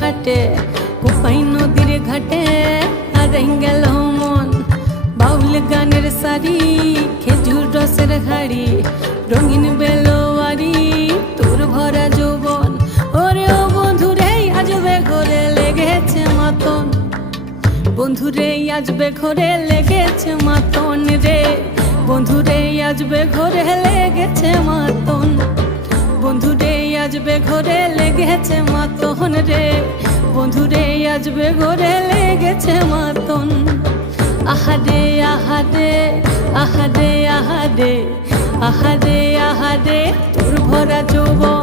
খাটে কোপাই নদীর ঘাটে হারাই গেল মন বাউল গানের সারি খেজুর রসের হাড়ি রঙিন বেলোয়ারি তোর ভরা যৌবন ওরে ও বন্ধুরে আজবে ঘরে লেগেছে মাতন বন্ধুরে আজবে ঘরে লেগেছে মাতন রে বন্ধুরে আজবে ঘরে লেগেছে মাতন বন্ধুরে আজবে ঘরে লেগেছে মাতন রে বন্ধুরে আজবে ঘরে লেগেছে মাতন আহারে আহারে আহারে আহারে আহারে আহারে তোর ভরা যৌবন